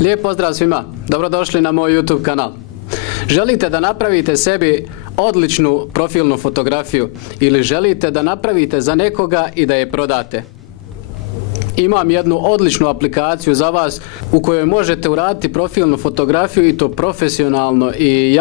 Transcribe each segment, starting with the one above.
Lijep pozdrav svima, dobrodošli na moj YouTube kanal. Želite da napravite sebi odličnu profilnu fotografiju ili želite da napravite za nekoga i da je prodate? Imam jednu odličnu aplikaciju za vas u kojoj možete uraditi profilnu fotografiju i to profesionalno i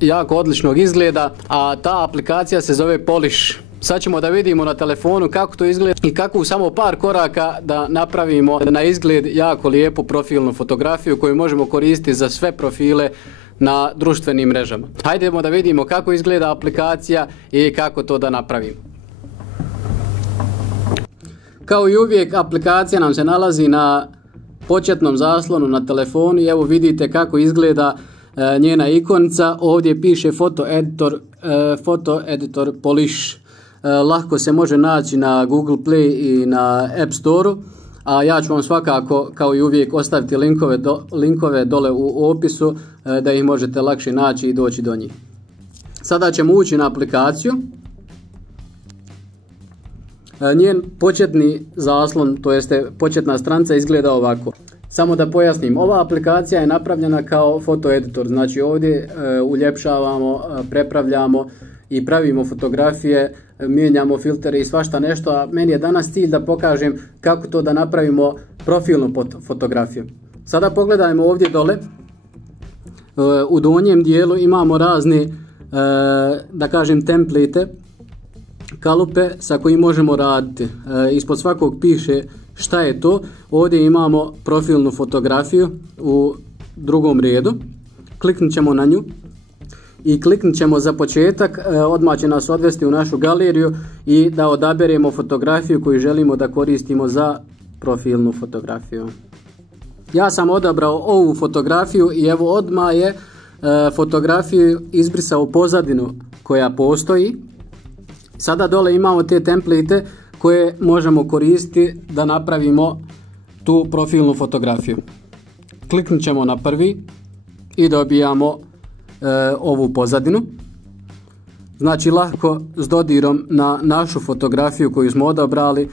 jako odličnog izgleda, a ta aplikacija se zove Polish. Sad ćemo da vidimo na telefonu kako to izgleda i kako u samo par koraka da napravimo na izgled jako lijepu profilnu fotografiju koju možemo koristiti za sve profile na društvenim mrežama. Hajdemo da vidimo kako izgleda aplikacija i kako to da napravimo. Kao i uvijek, aplikacija nam se nalazi na početnom zaslonu na telefonu i evo vidite kako izgleda njena ikonica. Ovdje piše Photo Editor Polish. Lako se može naći na Google Play i na App Store-u, a ja ću vam svakako kao i uvijek ostaviti linkove dole u opisu da ih možete lakše naći i doći do njih. Sada ćemo ući na aplikaciju. Njen početni zaslon, to jeste početna stranica, izgleda ovako. Samo da pojasnim, ova aplikacija je napravljena kao foto editor, znači ovdje uljepšavamo, prepravljamo i pravimo fotografije, mijenjamo filtere i svašta nešto, a meni je danas cilj da pokažem kako to da napravimo profilnu fotografiju. Sada pogledajmo ovdje dole, u donjem dijelu imamo razne, da kažem, template, kalupe sa kojim možemo raditi. Ispod svakog piše šta je to. Ovdje imamo profilnu fotografiju u drugom redu. Kliknut ćemo na nju i kliknut ćemo za početak. Odmah će nas odvesti u našu galeriju i da odaberemo fotografiju koju želimo da koristimo za profilnu fotografiju. Ja sam odabrao ovu fotografiju i evo odmah je fotografiju izbrisao pozadinu koja postoji. Sada dole imamo te template koje možemo koristiti da napravimo tu profilnu fotografiju. Kliknut ćemo na prvi i dobijamo ovu pozadinu. Znači lako s dodirom na našu fotografiju koju smo odabrali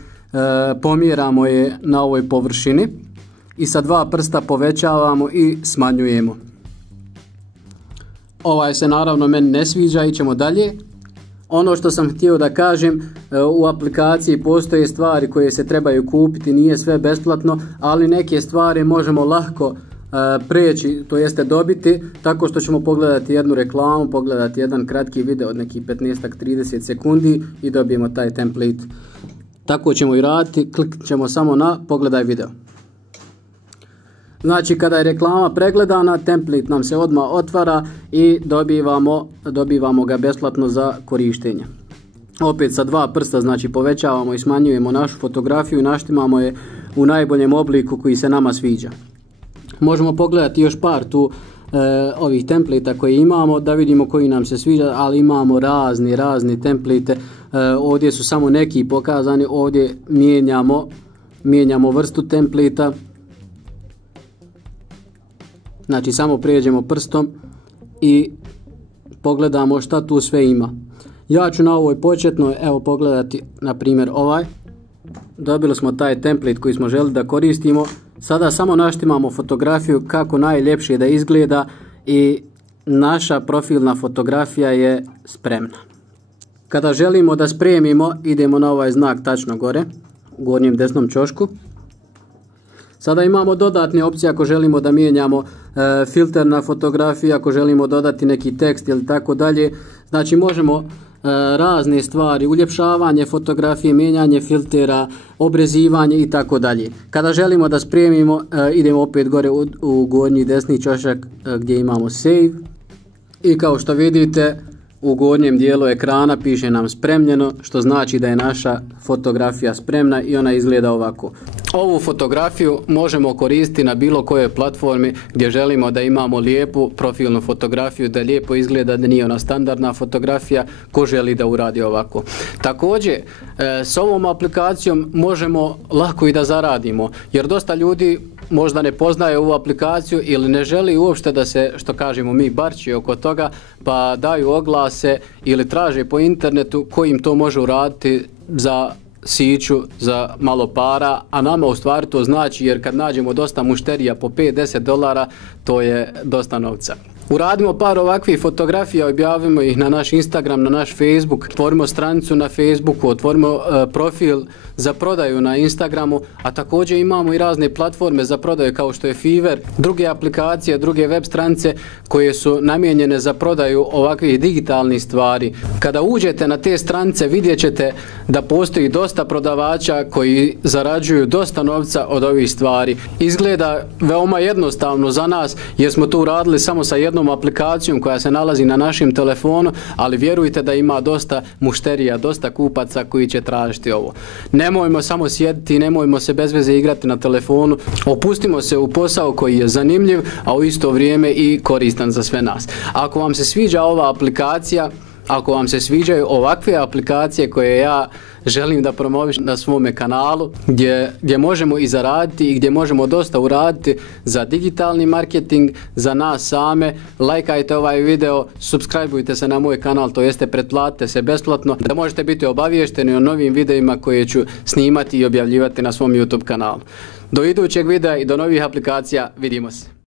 pomjeramo je na ovoj površini i sa dva prsta povećavamo i smanjujemo. Ovaj se naravno meni ne sviđa, ićemo dalje. Ono što sam htio da kažem, u aplikaciji postoje stvari koje se trebaju kupiti, nije sve besplatno, ali neke stvari možemo lako preći, to jeste dobiti, tako što ćemo pogledati jednu reklamu, pogledati jedan kratki video od nekih 15-30 sekundi i dobijemo taj template. Tako ćemo i raditi, kliknut ćemo samo na pogledaj video. Znači kada je reklama pregledana, template nam se odmah otvara i dobivamo ga besplatno za korištenje. Opet sa dva prsta, znači povećavamo i smanjujemo našu fotografiju i naštimamo je u najboljem obliku koji se nama sviđa. Možemo pogledati još par tu ovih templata koje imamo da vidimo koji nam se sviđa, ali imamo razni template. Ovdje su samo neki pokazani, ovdje mijenjamo vrstu templata. Znači samo prijeđemo prstom i pogledamo šta tu sve ima. Ja ću na ovoj početnoj evo pogledati na primjer ovaj. Dobili smo taj template koji smo želi da koristimo. Sada samo naštimamo fotografiju kako najljepše da izgleda i naša profilna fotografija je spremna. Kada želimo da spremimo, idemo na ovaj znak tačno gore u gornjem desnom ćošku. Sada imamo dodatne opcije ako želimo da mijenjamo filter na fotografiji, ako želimo dodati neki tekst ili tako dalje. Znači možemo razne stvari, uljepšavanje fotografije, mijenjanje filtera, obrezivanje i tako dalje. Kada želimo da spremimo, idemo opet gore u gornji desni ćošak gdje imamo save i kao što vidite u gornjem dijelu ekrana piše nam spremljeno, što znači da je naša fotografija spremna i ona izgleda ovako. Ovu fotografiju možemo koristiti na bilo kojoj platformi gdje želimo da imamo lijepu profilnu fotografiju, da lijepo izgleda, da nije ona standardna fotografija, ko želi da uradi ovako. Također, s ovom aplikacijom možemo lako i da zaradimo, jer dosta ljudi možda ne poznaje ovu aplikaciju ili ne želi uopšte da se, što kažemo mi, barči oko toga, pa daju oglase ili traže po internetu ko im to može uraditi za siću za malo para, a nama u stvari to znači, jer kad nađemo dosta mušterija po $5-10, to je dosta novca. Uradimo par ovakvih fotografija, objavimo ih na naš Instagram, na naš Facebook, otvorimo stranicu na Facebooku, otvorimo profil za prodaju na Instagramu, a također imamo i razne platforme za prodaju kao što je Fiverr, druge aplikacije, druge web stranice koje su namijenjene za prodaju ovakvih digitalnih stvari. Kada uđete na te stranice vidjet ćete da postoji dosta prodavača koji zarađuju dosta novca od ovih stvari. Izgleda veoma jednostavno za nas jer smo to uradili samo sa jednom aplikacijom koja se nalazi na našem telefonu, ali vjerujte da ima dosta mušterija, dosta kupaca koji će tražiti ovo. Nemojmo samo sjediti, nemojmo se bez veze igrati na telefonu, opustimo se u posao koji je zanimljiv, a u isto vrijeme i koristan za sve nas. Ako vam se sviđa ova aplikacija, ako vam se sviđaju ovakve aplikacije koje ja želim da promovišem na svome kanalu, gdje možemo i zaraditi i gdje možemo dosta uraditi za digitalni marketing, za nas same, lajkajte ovaj video, subscribeujte se na moj kanal, to jeste pretplatite se besplatno, da možete biti obaviješteni o novim videima koje ću snimati i objavljivati na svom YouTube kanalu. Do idućeg videa i do novih aplikacija, vidimo se.